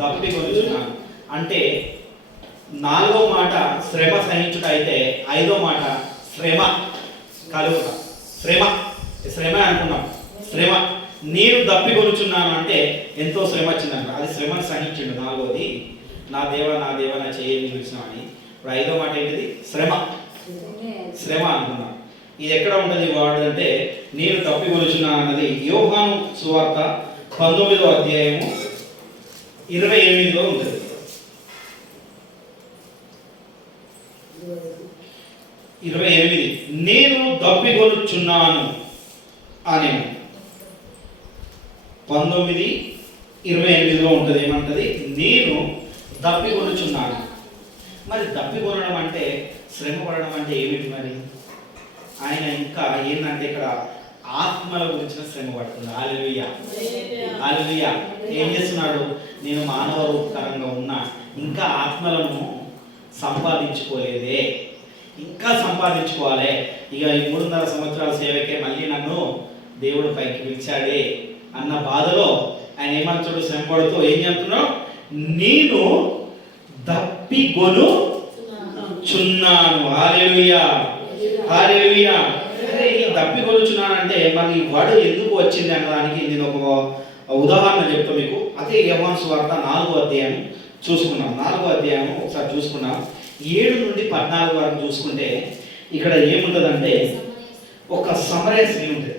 దప్పి కొనుచున్నాను అంటే నాలుగో మాట శ్రమ సహించుట అయితే ఐదో మాట శ్రమ కలుగుట. శ్రమ. శ్రమ అనుకున్నాం. శ్రమ. నేను దప్పి కొనుచున్నాను అంటే ఎంతో శ్రమ వచ్చిందంట. అది శ్రమను సహించిండు నాలుగోది. నా దేవ నా దేవ నా చేయని చూసినామని ఇప్పుడు ఐదో మాట ఏంటిది? శ్రమ. శ్రమ అనుకున్నాం. ఇది ఎక్కడ ఉంటుంది వాడు అంటే నేను తప్పి కొలుచున్నాను అన్నది యోహాను సువార్త పంతొమ్మిదో అధ్యాయము ఇరవై ఎనిమిదిలో ఉంటుంది ఇరవై ఎనిమిది నేను దప్పికొనుచున్నాను అని. పంతొమ్మిది ఇరవై ఎనిమిదిలో ఉంటుంది ఏమంటది? నేను దప్పిగొలుచున్నాను మరి దప్పిగొనడం అంటే శ్రమ పడడం అంటే ఏమిటి మరి? ఆయన ఇంకా ఏంటంటే ఇక్కడ ఆత్మల గురించిన శ్రమ పడుతుంది. ఆలిలుయ్య ఏం చేస్తున్నాడు? నేను మానవ రూపకరంగా ఉన్నా. ఇంకా ఆత్మలను సంపాదించుకోలేదే. ఇంకా సంపాదించుకోవాలి. ఇక ఈ మూడున్నర సంవత్సరాల సేవకే మళ్ళీ నన్ను దేవుడు పైకి పిలిచాడే అన్న బాధలో ఆయన ఏమంటాడు శ్రమ పడుతూ ఏం చెప్తున్నావు నేను దప్పిగొను చున్నాను హాలేలుయా హాలేలుయా అరే మరి వడు ఎందుకు వచ్చింది అనడానికి నేను ఒక ఉదాహరణ చెప్తా మీకు. అదే యవాన్స్ వార్త నాలుగో అధ్యాయం చూసుకున్నాం నాలుగో అధ్యాయం ఒకసారి చూసుకున్నాం ఏడు నుండి పద్నాలుగు వరకు చూసుకుంటే ఇక్కడ ఏముంటుందంటే ఒక సమరయ స్త్రీ ఉంటుంది.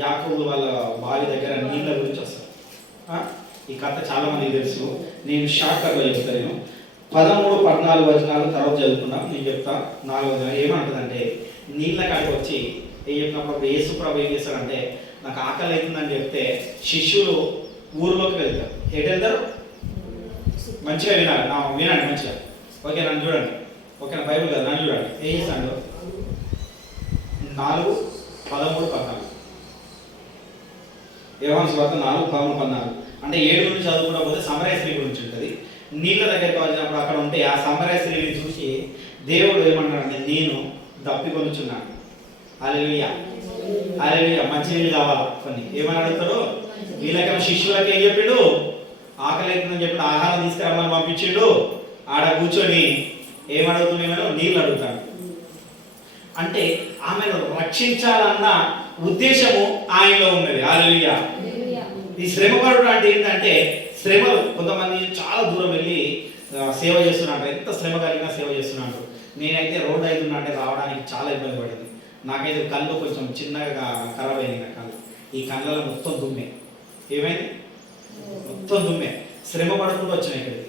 యాకోబు వాళ్ళ బావి దగ్గర నీళ్ళ గురించి వస్తారు ఈ కథ చాలా మందికి తెలుసు. నేను షార్ట్ చెప్తాను పదమూడు పద్నాలుగు వచనాలు తర్వాత చదువుకున్నాం నేను చెప్తా నాలుగు వచనాలు. ఏమంటుందంటే నీళ్ళ కాడికి వచ్చి ఏం చెప్పినప్పుడు యేసు ప్రభు ఏం చేస్తాడంటే నాకు ఆకలి అవుతుందని చెప్తే శిష్యులు ఊర్లోకి వెళ్తారు. ఎటు వెళ్తారు మంచిగా వినాలి. నా వినండి మంచిగా. ఓకే నన్ను చూడండి. ఓకే బైబుల్ కదా నన్ను చూడండి. ఏం చేస్తాడు? నాలుగు పదమూడు పద్నాలుగు. యోహాను స్వార్థ నాలుగు పదమూడు పద్నాలుగు. అంటే ఏడు నుంచి చదువుకుంటా పోతే సమరేశ్వరి గురించి ఉంటుంది. నీళ్ళ దగ్గరికి వచ్చినప్పుడు అక్కడ ఉంటే ఆ సమరేశ్వరిని చూసి దేవుడు ఏమన్నాడంటే నేను దప్పికొనుచున్నాను అలెలుయ్య అలెలుయ్య మంచి నీళ్ళు కావాలా? కొన్ని. ఏమని అడుగుతాడు? వీళ్ళకేమో శిష్యులకి ఏం చెప్పాడు? ఆకలి అవుతుందని చెప్పి ఆహారం తీసుకురమ్మని పంపించాడు. ఆడ కూర్చొని ఏమడుగుతున్నామో నీళ్ళు అడుగుతాడు. అంటే ఆమెను రక్షించాలన్న ఉద్దేశము ఆయనలో ఉన్నది. అలెలుయ్య ఈ శ్రమ పడడం అంటే ఏంటంటే శ్రమ కొంతమంది చాలా దూరం వెళ్ళి సేవ చేస్తున్నారు. ఎంత శ్రమ కలిగినా సేవ చేస్తున్నాడు నేనైతే రోడ్ అవుతున్నా అంటే రావడానికి చాలా ఇబ్బంది పడింది. నాకైతే కళ్ళు కొంచెం చిన్నగా ఖరాబ్ అయింది నా కళ్ళు. ఈ కళ్ళలో మొత్తం దుమ్మే. ఏమైంది? మొత్తం దుమ్మే. శ్రమ పడకుండా వచ్చినాయి ఇక్కడికి.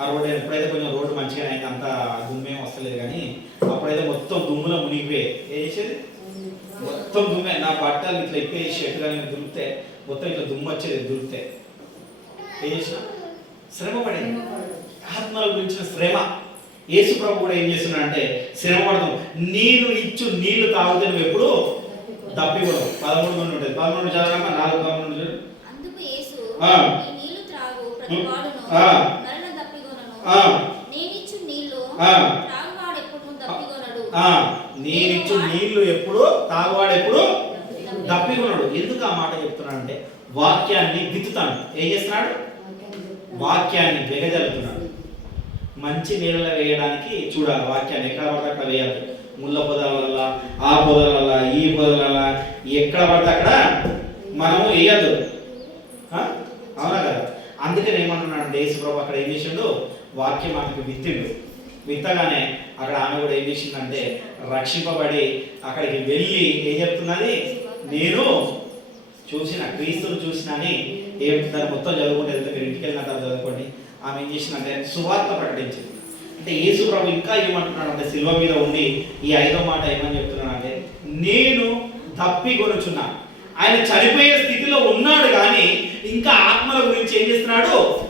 ఆ రోడ్ ఎప్పుడైతే కొంచెం రోడ్డు మంచిగా అయింది అంత దుమ్మేం వస్తలేదు కానీ అప్పుడైతే మొత్తం దుమ్ములో మునిగిపోయాయి ఏం చేసేది? మొత్తం దుమ్మే. నా బట్టలు ఇట్లా ఇప్పేసి షర్ట్ కానీ దులిపితే మొత్తం ఇట్లా దుమ్ము వచ్చేది దులిపితే. ఏం చేసిన? శ్రమ పడేది. ఆత్మల గురించిన శ్రమ. యేసు ప్రభు కూడా ఏం చేస్తున్నాడంటే శ్రమ పడతాం నేను ఇచ్చు నీళ్ళు తాగితే నువ్వు ఎప్పుడు దప్పి కూడా పదమూడు నుండి ఉంటుంది. పదమూడు చదవమ్మా నాలుగు పదమూడు. నేనిచ్చు నీళ్ళు ఎప్పుడు తాగువాడు ఎప్పుడు దప్పికొన్నాడు ఎందుకు ఆ మాట చెప్తున్నాడంటే వాక్యాన్ని విత్తుతాడు ఏం చేస్తున్నాడు? వాక్యాన్ని వెగజల్లుతున్నాడు. మంచి నీళ్ళలో వేయడానికి చూడాలి. వాక్యాన్ని ఎక్కడ పడితే అక్కడ వేయాలి. ముళ్ళ పొదల ఆ పొదల ఈ పొదల ఎక్కడ పడితే అక్కడ మనము వేయద్దు. అవునా కదా? అందుకని ఏమంటున్నాడు యేసుప్రభు అక్కడ ఏం చేసిండు? వాక్యం ఆమెకు విత్తిండు. విత్తగానే అక్కడ ఆమె కూడా ఏం చేసిందంటే రక్షింపబడి అక్కడికి వెళ్ళి ఏం చెప్తున్నది? నేను చూసిన క్రీస్తుని చూసినని ఏం మొత్తం చదువుకుంటే మీరు ఇంటికి వెళ్ళిన తర్వాత చదువుకోండి? ఆమె ఏం చేసిందంటే సువార్త ప్రకటించింది. అంటే యేసు ప్రభు ఇంకా ఏమంటున్నాడు అంటే శిల్వ మీద ఉండి ఈ ఐదో మాట ఏమని చెప్తున్నానంటే నేను తప్పి కొనుచున్నా ఆయన చనిపోయే స్థితిలో ఉన్నాడు కానీ ఇంకా ఆత్మల గురించి ఏం చేస్తున్నాడు?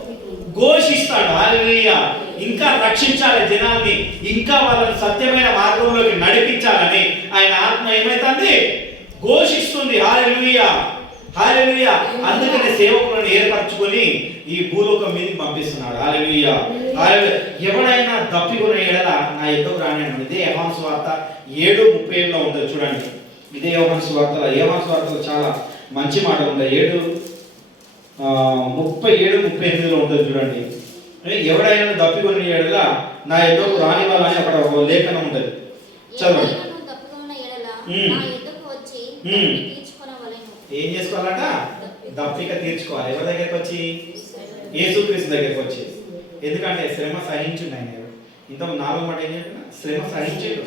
ఘోషిస్తాడు. హల్లెలూయా. ఇంకా రక్షించాలి జనాల్ని. ఇంకా వాళ్ళని సత్యమైన మార్గంలోకి నడిపించాలని ఆయన ఆత్మ ఏమైతుంది? ఘోషిస్తుంది. హాలెలూయా హాలెలూయా అందుకనే సేవకులను ఏర్పరచుకొని ఈ భూలోకం మీదకి పంపిస్తున్నాడు. హాలెలూయా. ఎవడైనా దప్పికొన్న ఎడల నా యుద్ధకు రాని ఇదే యహాన్స్ వార్త ఏడు ముప్పై ఏడులో ఉంటుంది చూడండి. ఇదే యోహాన్ వార్తలో యోహాన్ వార్తలో చాలా మంచి మాటలు ఉన్నాయి ఏడు ముప్పై ఏడు ముప్పై ఎనిమిదిలో ఉంటుంది చూడండి. ఎవడైనా దప్పికొని ఏడుగా నా ఎద్దకు రాని వాళ్ళని అక్కడ ఒక లేఖనం ఉంటుంది చదవండి. ఏం చేసుకోవాలట? దప్పిక తీర్చుకోవాలి. ఎవరి దగ్గరికి వచ్చి? యేసుక్రీస్తు దగ్గరికి వచ్చి. ఎందుకంటే శ్రమ సహించుండు ఆయన ఇంత నాలుగు మాట ఏం చెప్పిన? శ్రమ సహించిండు.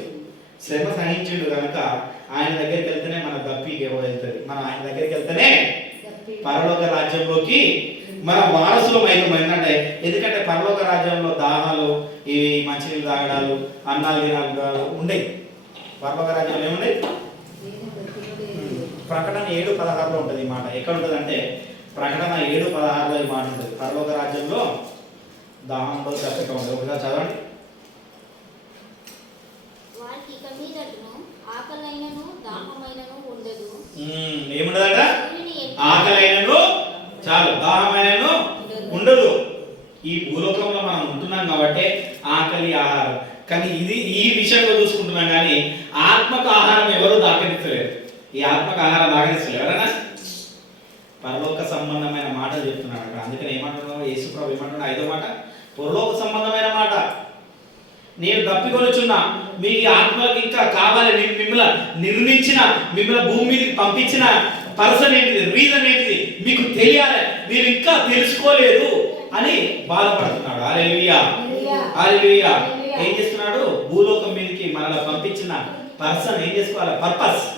శ్రమ సహించిండు కనుక ఆయన దగ్గరికి వెళ్తేనే మన దప్పి వెళ్తుంది? మనం ఆయన దగ్గరికి వెళ్తేనే పరలోక రాజ్యంలోకి మన వారసులం అవుతాం ఏంటంటే ఎందుకంటే పరలోక రాజ్యంలో దాహాలు ఇవి మంచినీళ్ళు తాగడాలు అన్నాలు గినాలు ఉండేవి. పరలోక రాజ్యంలో ఏముండయి ప్రకటన ఏడు పదహారులో ఉంటుంది ఈ మాట. ఎక్కడ ఉంటుంది అంటే ప్రకటన ఏడు పదహారులో ఈ మాట ఉంటుంది. పరలోక రాజ్యంలో దాహంలో తప్పక ఉంటుంది. ఒకసారి చదవండి. ఏముండదట? ఆకలైనను చాలు దాహమైనను ఉండదు. ఈ భూలోకంలో మనం ఉంటున్నాం కాబట్టి ఆకలి ఆహారం. కానీ ఇది ఈ విషయంలో చూసుకుంటున్నాం కానీ ఆత్మకు ఆహారం ఎవరు దాకరిస్తలేరు ఈ ఆత్మకు ఆహారం దాకరిస్తలేరు ఎవరైనా పరలోక సంబంధమైన మాటలు చెప్తున్నాడు అక్కడ. అందుకని ఏమంటున్నావు? యేసుప్రభు ఏమంటున్నాడు? ఐదో మాట పరలోక సంబంధమైన మాట. నేను తప్పికొనుచున్నా మీ ఆత్మలకు ఇంకా కావాలి. మిమ్మల్ని నిర్మించిన మిమ్మల్ని భూమి మీదకి పంపించిన పర్సన్ ఏంటిది? రీజన్ ఏంటిది? మీకు తెలియాలి. మీరు ఇంకా తెలుసుకోలేదు అని బాధపడుతున్నాడు. అలెలుయా అలెలుయా ఏం చేస్తున్నాడు? భూలోకం మీదకి మనల్ని పంపించిన పర్సన్ ఏం చేసుకోవాలి? పర్పస్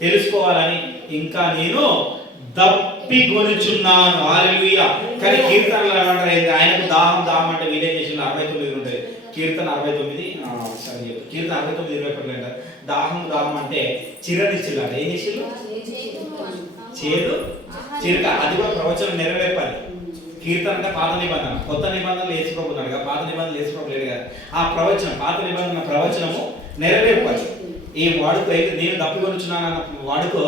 తెలుసుకోవాలని ఇంకా నేను దప్పి కొనుచున్నాను హల్లెలూయా. కానీ కీర్తనలు ఏమంటారు ఆయనకు దాహం దాహం అంటే వీలేం చేసిన అరవై తొమ్మిది ఉంటుంది కీర్తన అరవై తొమ్మిది సరే కీర్తన అరవై తొమ్మిది ఇరవై ఒకటి అంటారు దాహం దాహం అంటే చిరనిచ్చిల్లు అంటే ఏం చేసిల్లు చేదు? చిరక అది కూడా ప్రవచనం నెరవేర్పాలి. కీర్తన అంటే పాత నిబంధన. కొత్త నిబంధనలు వేసుకోబోతున్నాడు కదా. పాత నిబంధనలు వేసుకోకలేదు కదా. ఆ ప్రవచనం పాత నిబంధన ప్రవచనము నెరవేర్పాలి. ఈ వాడుక అయితే నేను దప్పికొనుచున్నాను అన్న వాడుకో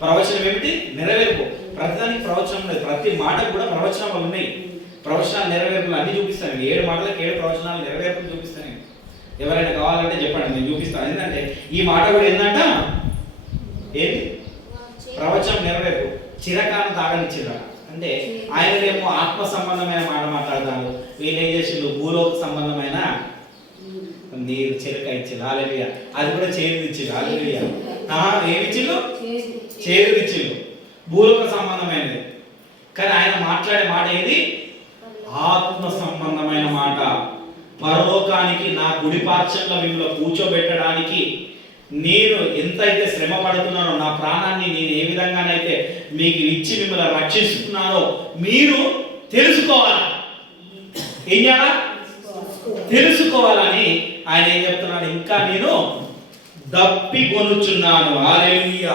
ప్రవచనం ఏమిటి? నెరవేర్పు. ప్రతిదానికి ప్రవచనం లేదు ప్రతి మాటకు కూడా ప్రవచనాలు ఉన్నాయి. ప్రవచనాలు నెరవేర్పులు అన్ని చూపిస్తాను. ఏడు మాటలకు ఏడు ప్రవచనాలు నెరవేర్పులు చూపిస్తాను ఎవరైనా కావాలంటే చెప్పండి నేను చూపిస్తాను. ఎందుకంటే ఈ మాట కూడా ఏంటంట ఏంటి ప్రవచనం నెరవేర్పు. చిరకాలం తాగనిచ్చిండ్రు అంటే ఆయననేమో ఆత్మ సంబంధమైన మాట మాట్లాడతాడు వీళ్ళు ఏం చేసిండు భూలోక సంబంధమైన నీరు చిరక ఇచ్చిండు ఆలయ అది కూడా చేదు ఇచ్చిండు ఆలయ ఏమి చేదు. ఇచ్చిండు భూలోక సంబంధమైనది. కానీ ఆయన మాట్లాడే మాట ఏది? ఆత్మ సంబంధమైన మాట. పరలోకానికి నా కుడి పార్శ్వంలో మిమ్మల్ని కూర్చోబెట్టడానికి నేను ఎంతైతే శ్రమ పడుతున్నానో నా ప్రాణాన్ని నేను ఏ విధంగానైతే మీకు ఇచ్చి మిమ్మల్ని రక్షిస్తున్నానో మీరు తెలుసుకోవాలి. ఏం చేయాలా? తెలుసుకోవాలని ఆయన ఏం చెప్తున్నాడు? ఇంకా నేను దప్పి కొనుచున్నాను హల్లెలూయా.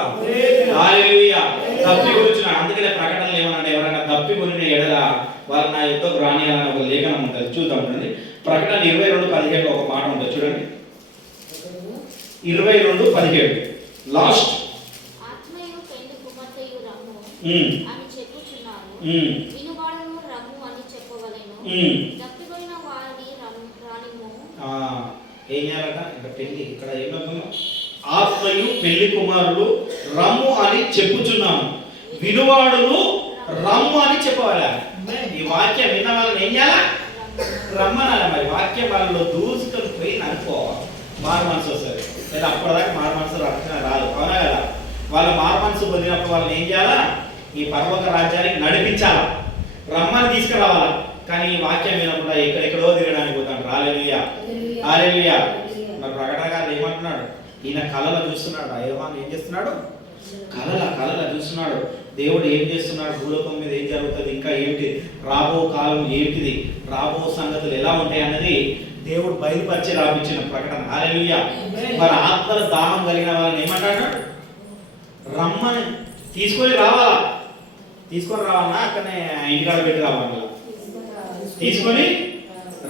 హల్లెలూయా. దప్పి కొనుచున్నాను అందుకనే ప్రకటనలు ఏమన్నాడు ఎవరైనా దప్పి కొనిన ఎడల వారు నా యుద్ధకు రానియాలని ఒక లేఖనం ఉంటుంది. చూద్దాం చూడండి. ప్రకటన ఇరవై రెండు పదిహేడు ఒక మాట ఉంటుంది. చూడండి. ఇరవై రెండు పదిహేడు. లాస్ట్ అని ఏం చేయాలట? ఇక్కడ పెళ్ళి ఇక్కడ ఏమవుతుందో ఆత్మయు పెళ్ళి కుమారులు రమ్ము అని చెప్పుచున్నాను వినువాడును రమ్ము అని చెప్పవాలి? ఈ వాక్యం విన్న వాళ్ళని ఏం చేయాలా? రమ్మనాలి మరి? వాక్యం వాళ్ళలో దూసుకొని పోయి అనుకో మారు మనసు వస్తుంది. లేదా అప్పటిదాకా మారు మనసు రక్షణ రాదు. అవునా కదా? వాళ్ళ మారు మనసు పొందినప్పుడు వాళ్ళని ఏం చేయాలా? ఈ పర్వక రాజ్యానికి నడిపించాలా? రమ్మని తీసుకురావాలా? కానీ ఈ వాక్యం వినకుండా ఎక్కడెక్కడో తిరగడానికి హాలేలుయా మరి ప్రకటన గారు ఏమంటున్నాడు? ఈయన కళలో చూస్తున్నాడు. అయ్యవాన్ ఏం చేస్తున్నాడు? కళల కళల చూస్తున్నాడు. దేవుడు ఏం చేస్తున్నాడు? భూలోకం మీద ఏం జరుగుతుంది? ఇంకా ఏంటి? రాబో కాలం ఏంటిది? రాబో సంగతులు ఎలా ఉంటాయి అన్నది దేవుడు బయలుపరిచి రాపించిన ప్రకటన. హాలేలుయా మరి ఆత్మల దాహం కలిగిన వాళ్ళని ఏమంటాడు? రమ్మని. తీసుకొని రావాలా? తీసుకొని రావాలన్నా అక్కడనే ఇంటికాడ పెట్టి రావాలా. తీసుకొని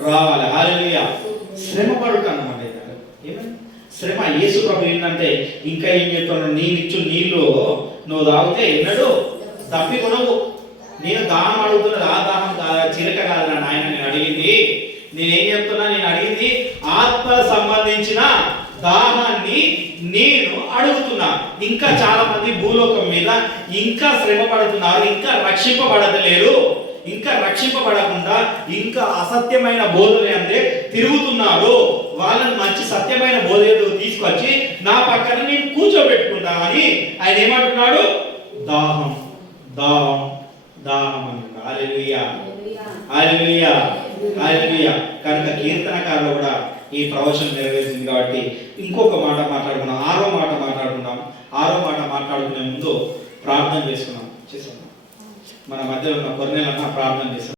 రావాలి. హాలేలుయా శ్రమ పడుతాను అన్నమాట శ్రమ. యేసు ప్రభు ఏంటంటే ఇంకా ఏం చెప్తాను నేను నీళ్ళు నువ్వు తాగితే ఎన్నడు తప్పి కొనవు నేను దాహం అడుగుతున్నది ఆ దాహం కాదా? చిలక కాదు నా నాయన? నేను అడిగింది. నేనేం చెప్తున్నా? నేను అడిగింది ఆత్మ సంబంధించిన దాహాన్ని నేను అడుగుతున్నా. ఇంకా చాలా మంది భూలోకం మీద ఇంకా శ్రమ పడుతున్నారు ఇంకా రక్షింపబడతలేరు. ఇంకా రక్షింపబడకుండా ఇంకా అసత్యమైన బోధలు అంటే తిరుగుతున్నారు. వాళ్ళని మంచి సత్యమైన బోధలు తీసుకొచ్చి నా పక్కన నేను కూర్చోబెట్టుకుంటా అని ఆయన ఏమంటున్నాడు? దాహం దాహం దాహం అంటున్నాడు. కనుక కీర్తనకారులు కూడా ఈ ప్రవచనం నెరవేర్చింది కాబట్టి ఇంకొక మాట మాట్లాడుకున్నాం ఆరో మాట మాట్లాడుకున్నాం ఆరో మాట మాట్లాడుకునే ముందు ప్రార్థన చేసుకున్నాం మన మధ్యలో ఉన్న కొన్నేళ్ళన్నా ప్రార్థన చేస్తాం.